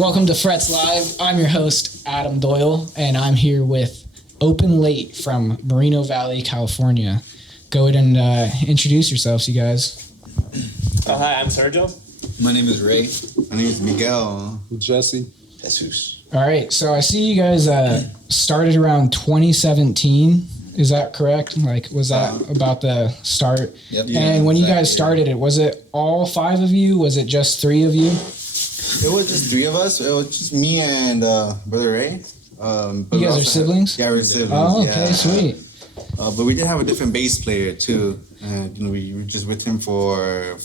Welcome to Frets Live. I'm your host, Adam Doyle, and I'm here with Open Late from Moreno Valle, California. Go ahead and introduce yourselves, you guys. Hi, I'm Sergio. My name is Ray. My name is Miguel. Jesse. Jesus. All right, so I see you guys started around 2017. Is that correct? Like, was that about the start? Yep. And when you guys started it, was it all 5 of you? Was it just 3 of you? It was just 3 of us. It was just me and Brother Ray. You guys are siblings? Yeah, we're siblings. Oh, okay, sweet. But we did have a different bass player too. We were just with him for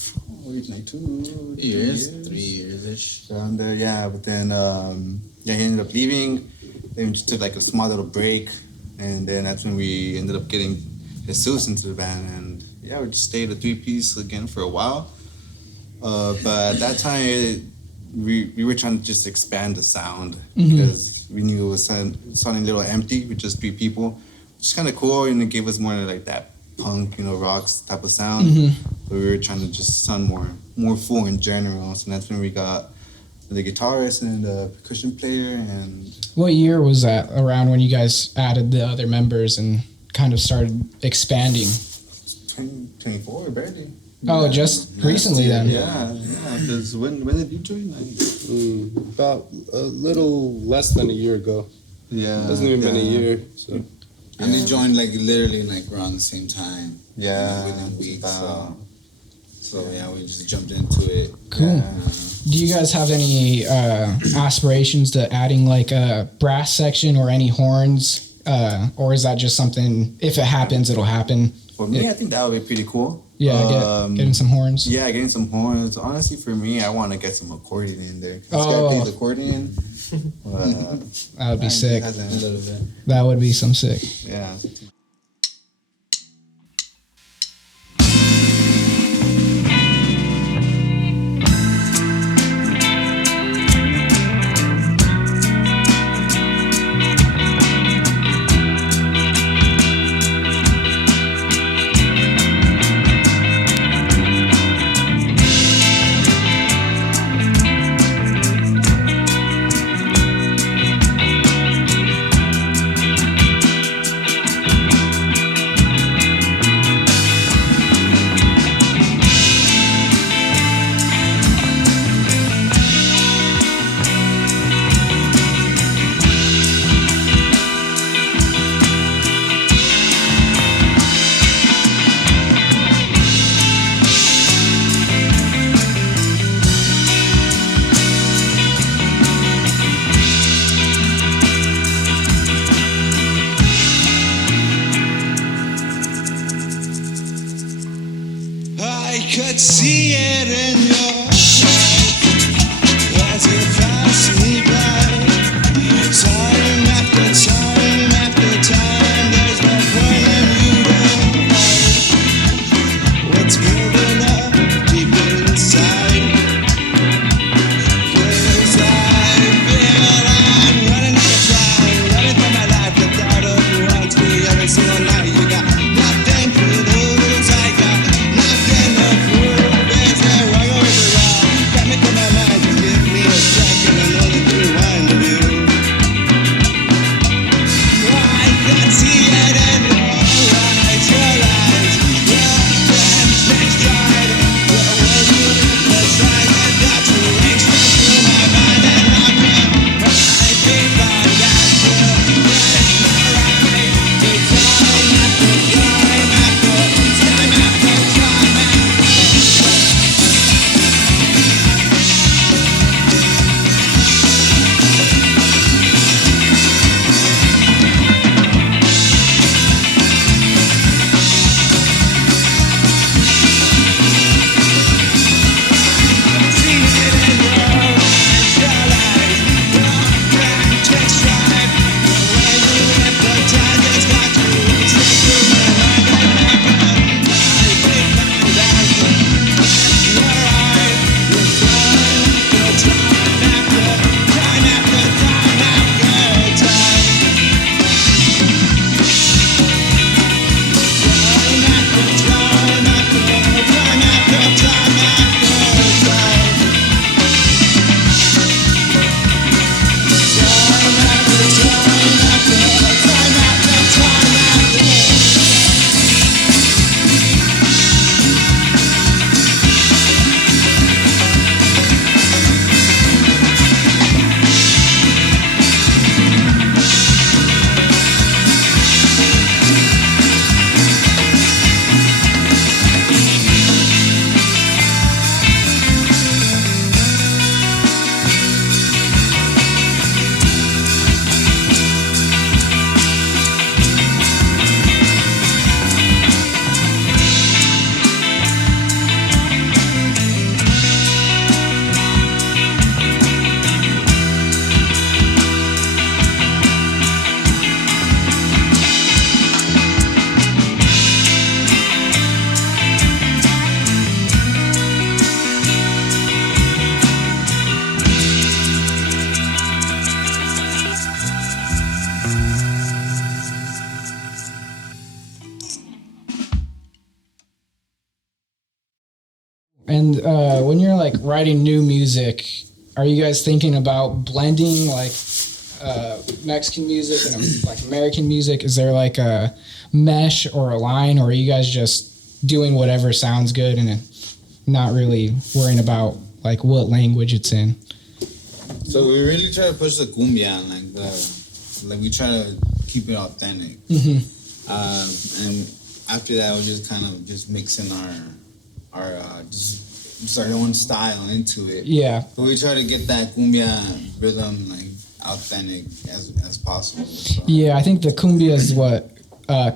2 years, 3 years-ish. Around there, yeah. But then, he ended up leaving. Then we just took like a small little break. And then that's when we ended up getting Jesus into the band. And yeah, we just stayed a 3-piece again for a while. But at that time, we were trying to just expand the sound because we knew it was sounding a little empty with just 3 people. It's kind of cool, and it gave us more like that punk, rocks type of sound. But we were trying to just sound more full in general. So that's when we got the guitarist and the percussion player. And what year was that around when you guys added the other members and kind of started expanding? 2024, barely. Oh, just recently then. Yeah. Because when did you join? About a little less than a year ago. Yeah. It hasn't even been a year. So. And they joined literally around the same time. Yeah. Within weeks. So yeah, we just jumped into it. Cool. Do you guys have any aspirations to adding like a brass section or any horns? Or is that just something, if it happens, it'll happen? For me, I think that would be pretty cool. Yeah, getting some horns. Yeah, getting some horns. Honestly, for me, I want to get some accordion in there. This guy plays accordion. That would be sick. A little bit. That would be some sick. Yeah. Could see it in your eyes as you pass me by. Time after time after time, there's no point in you to hide what's building up deep inside. 'Cause I feel I'm running out of time, running for my life. The thought of you haunts me every single night. You got nothing to lose, I got nothing to prove. Is there wrong or is it when you're like writing new music, are you guys thinking about blending like Mexican music and like American music? Is there like a mesh or a line, or are you guys just doing whatever sounds good and not really worrying about like what language it's in? So we really try to push the cumbia and like we try to keep it authentic. And after that, we just kind of just mixing our just our own style into it. Yeah. But we try to get that cumbia rhythm like authentic as possible. So. Yeah, I think the cumbia is what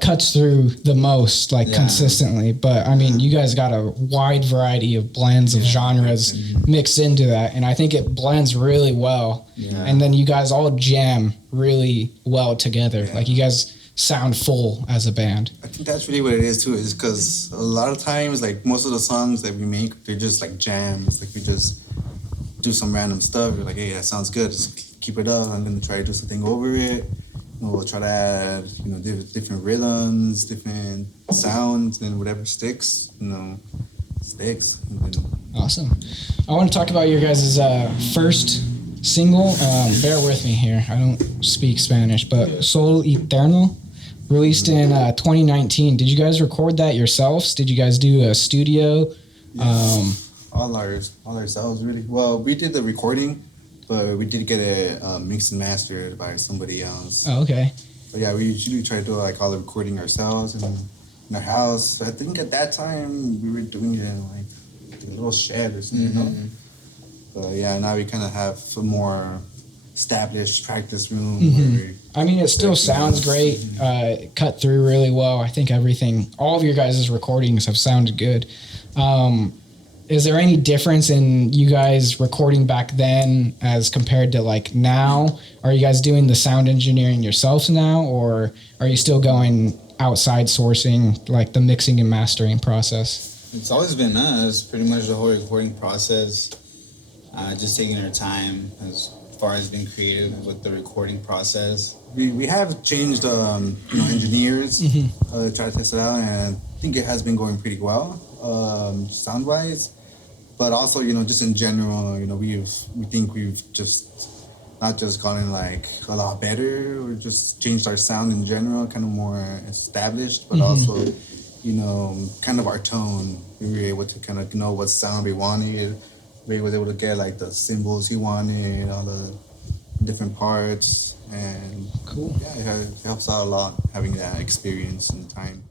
cuts through the most, like consistently. But I mean, you guys got a wide variety of blends of genres mixed into that, and I think it blends really well. Yeah. And then you guys all jam really well together. Yeah. Like you guys sound full as a band. I think that's really what it is too, is because a lot of times, like most of the songs that we make, they're just like jams. Like we just do some random stuff. We're like, hey, that sounds good. Just keep it up. I'm gonna try to do something over it. We'll try to add, different rhythms, different sounds, and whatever sticks, sticks. Awesome. I want to talk about your guys' first single. Bear with me here. I don't speak Spanish, but Sol Eterno, released in 2019. Did you guys record that yourselves? Did you guys do a studio? Yeah. All ourselves, really. Well, we did the recording, but we did get it mixed and mastered by somebody else. Oh, okay. But yeah, we usually try to do like all the recording ourselves in our house. I think at that time we were doing it in like a little shed or something, But yeah, now we kind of have a more established practice room. I mean, it still sounds great. Cut through really well. I think all of your guys' recordings have sounded good. Is there any difference in you guys recording back then as compared to like now? Are you guys doing the sound engineering yourselves now, or are you still going outside sourcing, like the mixing and mastering process? It's always been us, pretty much the whole recording process. Just taking our time as far as being creative with the recording process. We have changed engineers to try to test it out, and I think it has been going pretty well sound wise. But also, just in general, we think we've just not just gotten like a lot better, or just changed our sound in general, kind of more established, but also, kind of our tone. We were able to kind of know what sound we wanted. We were able to get like the cymbals he wanted, all the different parts, and cool. Yeah, it helps out a lot having that experience and time.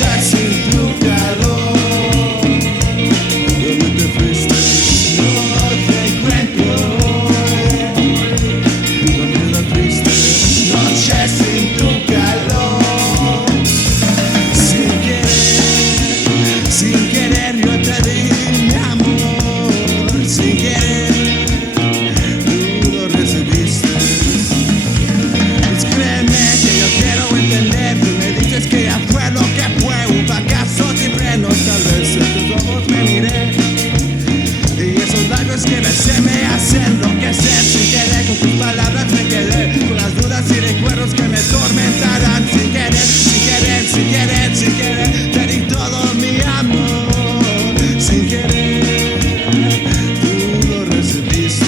noche sin tu calor. ¿Dónde te fuiste? No te encuentro. ¿Dónde la triste noche sin tu calor? Sin querer yo te di mi amor. Sin querer tú lo recibiste. Pues créeme que yo quiero entender. Tú me dices que ya fue lo que fue, un fracaso sin frenos. Tal vez en tus ojos me miré y esos labios que besé me hacen enloquecer. Sin querer con tus palabras me quedé con las dudas y recuerdos que me atormentarán. Sin querer, sin querer, sin querer, sin querer, te di todo mi amor. Sin querer, tú lo recibiste.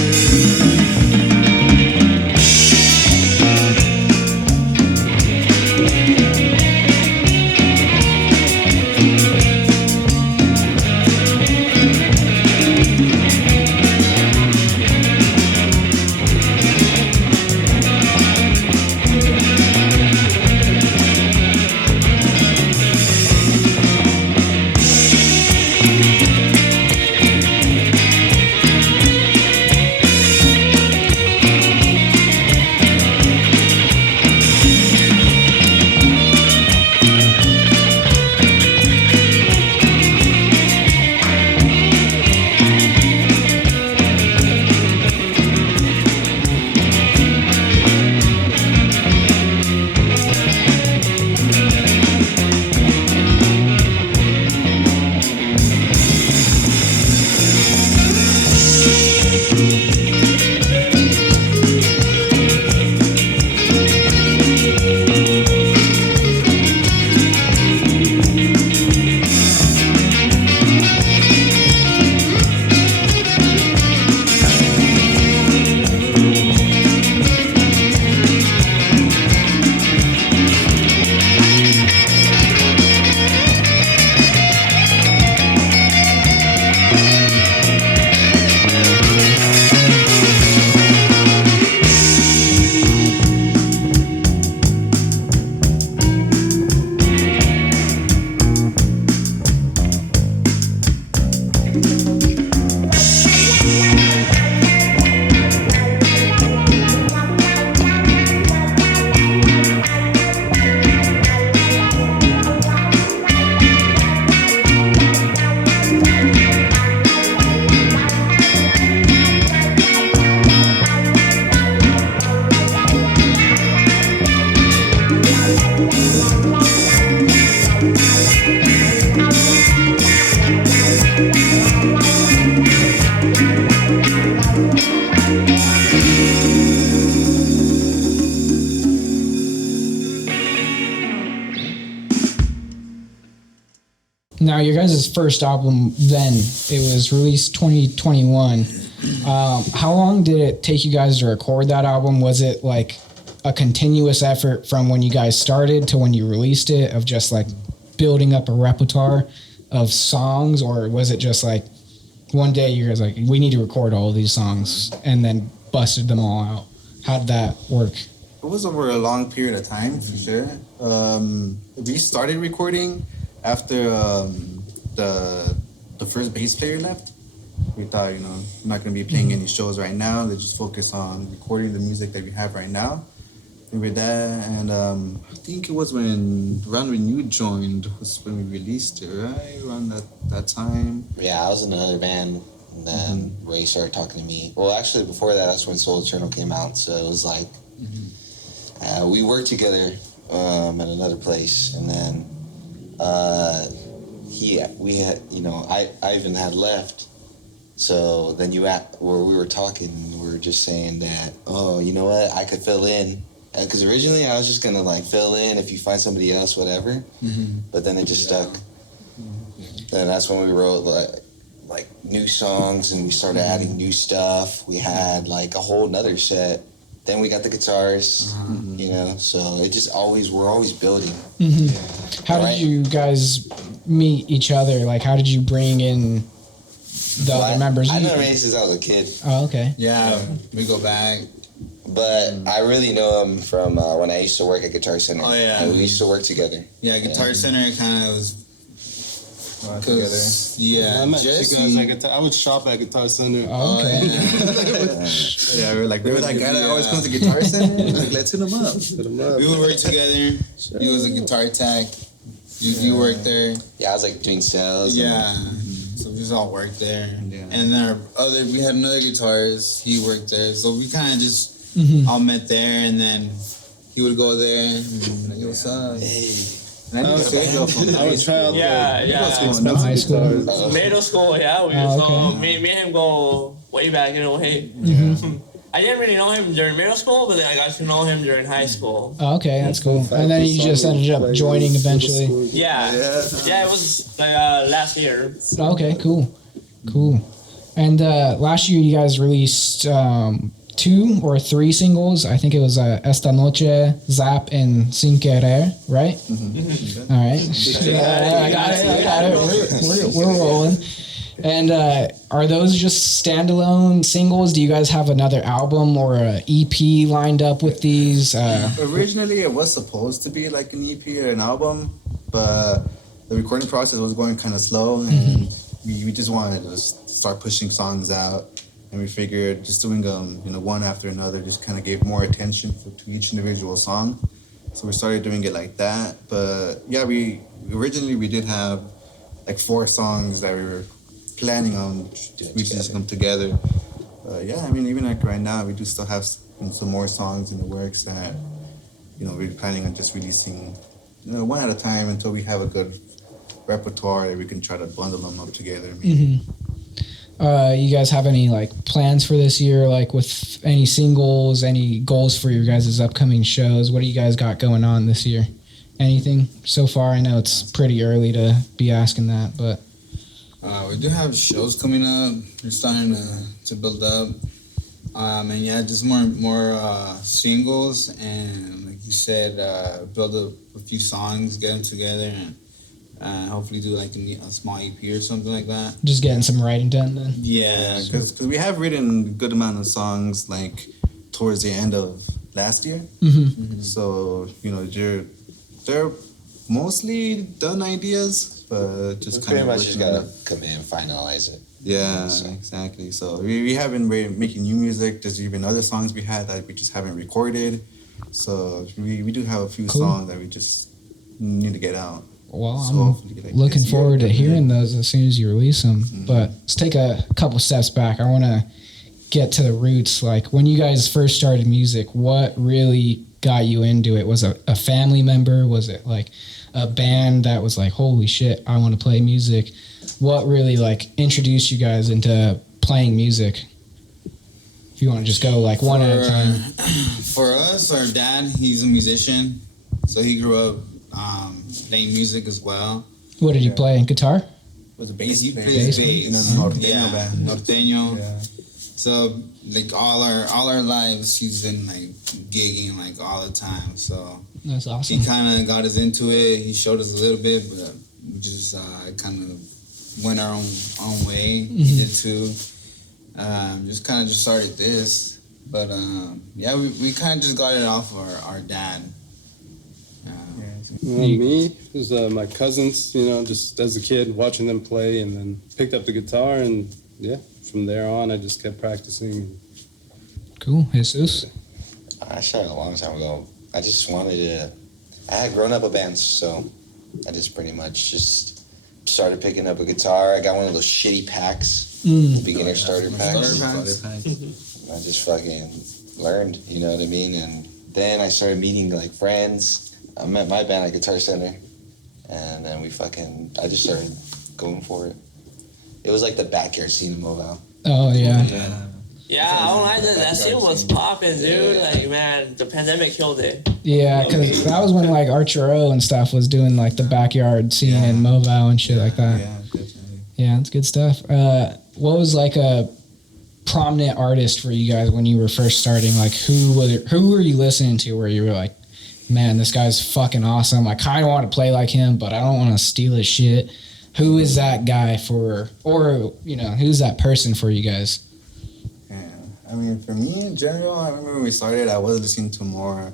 Now, your guys' first album, then, it was released 2021. How long did it take you guys to record that album? Was it like a continuous effort from when you guys started to when you released it, of just like building up a repertoire of songs? Or was it just like one day you guys like, we need to record all of these songs, and then busted them all out? How did that work? It was over a long period of time, for sure. We started recording after the first bass player left. We thought, we're not going to be playing any shows right now. Let's just focus on recording the music that we have right now. And with that, and I think it was around when you joined was when we released it, right? Around that time. Yeah, I was in another band, and then Ray started talking to me. Well, actually, before that, that's when Soul Eternal came out. So it was like we worked together at another place, and then I even had left. So then where we were talking, we were just saying that, oh, you know what, I could fill in. Because originally I was just going to like fill in if you find somebody else, whatever. But then it just stuck. Then that's when we wrote like new songs, and we started adding new stuff. We had like a whole nother set. Then we got the guitars, so it just we're always building. How did you guys meet each other? Like, how did you bring in the other members? I know Ray since I was a kid. Oh, okay. Yeah, we go back. But I really know him from when I used to work at Guitar Center. Oh, yeah. And we used to work together. Yeah, Guitar Center kind of was. Together. Cause, yeah, I met two Jesse. guys at Guitar. I would shop at Guitar Center. Oh, okay. Yeah, we were like, remember that guy that always comes to Guitar Center? Like, let's hit him up. Hit 'em up. We would work together. He was a guitar tech. You worked there. Yeah, I was like doing sales. Yeah. So we just all worked there. Yeah. And then we had another guitarist. He worked there. So we kind of just all met there. And then he would go there. And like, what's up? Hey. And I think I would try out No, high school. Middle school, yeah. We Oh, so okay. me and him go way back in a way. I didn't really know him during middle school, but then I got to know him during high school. Oh, okay, that's cool. And then you just ended up joining eventually. Yeah, it was like last year. Okay, cool. And last year you guys released 2 or 3 singles. I think it was Esta Noche, Zap, and Sin Querer, right? All right. I got it. We're rolling. And are those just standalone singles? Do you guys have another album or a EP lined up with these? Originally, it was supposed to be like an EP or an album, but the recording process was going kind of slow, and we just wanted to just start pushing songs out. And we figured just doing one after another just kind of gave more attention to each individual song. So we started doing it like that. But yeah, we did have like 4 songs that we were planning on releasing them together. Yeah, I mean, even like right now, we do still have some more songs in the works that we're planning on just releasing one at a time until we have a good repertoire that we can try to bundle them up together. You guys have any like plans for this year, like with any singles, any goals for your guys' upcoming shows? What do you guys got going on this year? Anything so far? I know it's pretty early to be asking that, but We do have shows coming up. We're starting to build up. And yeah, just more singles, and like you said, build up a few songs, get them together, and hopefully do like a small EP or something like that. just getting some writing done then. Yeah, Because we have written a good amount of songs like towards the end of last year. So, they're mostly done ideas, but just kind Pretty of much just working gotta on it. come in and finalize it. Yeah, exactly. So we haven't been making new music. There's even other songs we had that we just haven't recorded. So we do have a few Cool. songs that we just need to get out. Well, So I'm hopefully, like, looking this year, forward to definitely. hearing those as soon as you release them. But let's take a couple steps back. I want to get to the roots. Like when you guys first started music, what really got you into it? Was it a family member? Was it like a band that was like, holy shit, I want to play music? What really like introduced you guys into playing music? If you want to just go like one at a time. For us, our dad, he's a musician, so he grew up playing music as well. What did you play? Guitar? Was a bass He player. plays Bass, bass. Norteño Yeah, band. Norteño. Yeah. So like all our lives, he's been like gigging like all the time. So That's awesome. he kind of got us into it. He showed us a little bit, but we just kind of went our own way. He did too. Just kind of just started this, but yeah, we kind of just got it off of our dad. Me, it was my cousins, just as a kid watching them play, and then picked up the guitar, and yeah, from there on I just kept practicing. Cool. Jesus? I started a long time ago. I just wanted to. I had grown up a band, so I just pretty much just started picking up a guitar. I got one of those shitty packs, beginner starter packs. I just fucking learned, you know what I mean? And then I started meeting like friends. I met my band at Guitar Center, and then I just started going for it. It was like the backyard scene in Mobile. Oh, yeah. Yeah, I don't like that scene was popping, dude. Like, man, the pandemic killed it. Yeah, because that was when like Archero and stuff was doing like the backyard scene in Mobile and shit like that. Yeah, definitely. Yeah, it's good stuff. What was like a prominent artist for you guys when you were first starting? Like who were you listening to where you were like, man, this guy's fucking awesome. I kind of want to play like him, but I don't want to steal his shit. Who is that guy who's that person for you guys? Yeah. I mean, for me in general, I remember when we started, I was listening to more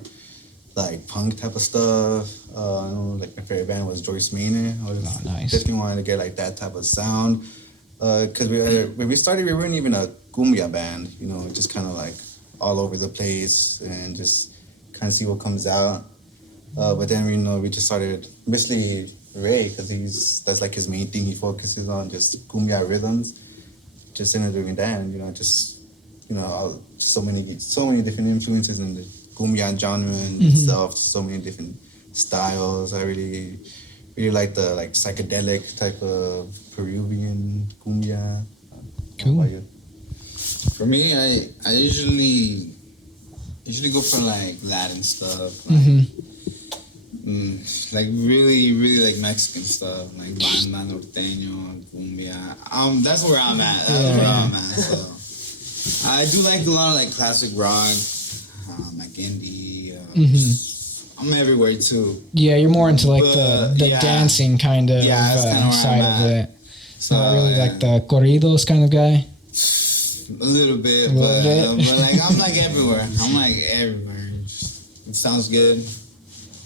like punk type of stuff. I know like my favorite band was Joyce Manor. I was nice. definitely wanted to get like that type of sound. Because when we started, we weren't even a cumbia band, you know, just kind of like all over the place and just kind of see what comes out. But then, you know, we just started, basically Ray, because that's like his main thing. He focuses on just cumbia rhythms. Just ended up doing that, and, you know, just, you know, so many different influences in the cumbia genre and itself, so many different styles. I really like the like psychedelic type of Peruvian cumbia. Cool. How about you? For me, I usually go for like Latin stuff, like, like really like Mexican stuff, like banda, norteño, cumbia. That's where I'm at. So I do like a lot of like classic rock, like indie. I'm everywhere too. Yeah, you're more into like But, the yeah. dancing kind of That's kinda where side I'm of at. it. So, Not really yeah. like the corridos kind of guy. A little bit, but like I'm like everywhere. It sounds good.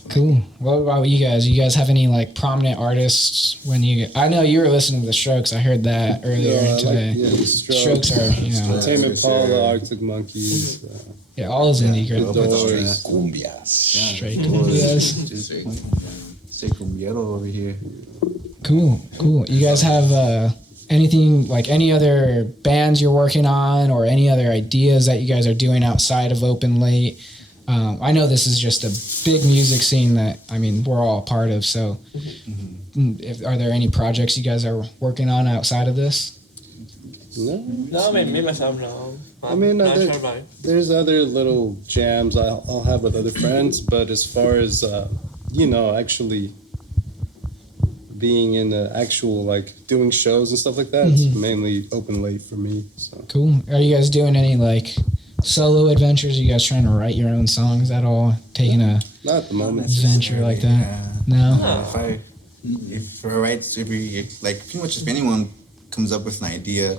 Cool. What about you guys? You guys have any like prominent artists when you? I know you were listening to the Strokes. I heard that earlier today. the Strokes are, you know, Tame Impala, Arctic Monkeys. yeah, all is indie The girl. Doors. Cumbias. Straight cumbias. Just say cumbiero over here. Cool. You guys have anything like any other bands you're working on or any other ideas that you guys are doing outside of Open Late? I know this is just a big music scene that, I mean, we're all a part of. So are there any projects you guys are working on outside of this? No, me myself, no. I mean, Not sure about it. there's other little jams I'll have with other friends, but as far as, you know, actually being in the actual, like, doing shows and stuff like that, it's mainly Open Late for me. So. Cool. Are you guys doing any like solo adventures? Are you guys trying to write your own songs at all? Taking a Not at the moment. adventure like that? Yeah. No? If like pretty much if anyone comes up with an idea,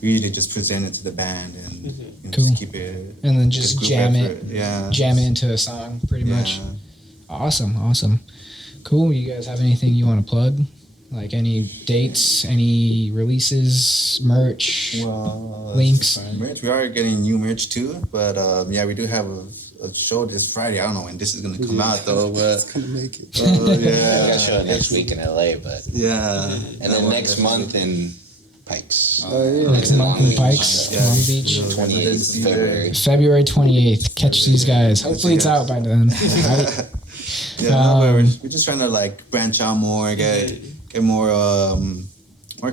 we usually just present it to the band and you know, Cool. just keep it. And then just group jam effort. it. Yeah. Jam it into a song, pretty much. Yeah. Awesome. Cool. You guys have anything you want to plug? Like any dates, any releases, merch? Well, Links. merch. We are getting new merch too, but yeah, we do have a show this Friday. I don't know when this is gonna come out though, but Gonna make it. We got a yeah, show next week in LA, but yeah, and then next month in Pikes. Next month in Pikes, Yeah. Long Beach. 28th of February. February 28th. Catch these guys. Hopefully it's out by then. Right? Yeah, no, but we're just trying to like branch out more, get more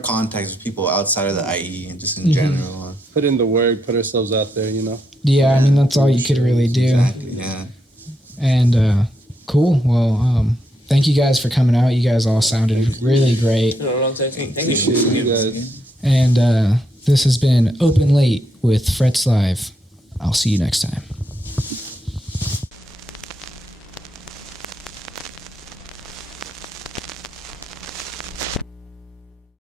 contacts with people outside of the IE and just in general. Put in the work, put ourselves out there, you know. Yeah, I mean, that's all you could really do. Exactly. Yeah. And cool. Well, thank you guys for coming out. You guys all sounded really great. No, thank you. Appreciate you guys. And this has been Open Late with Frets Live. I'll see you next time.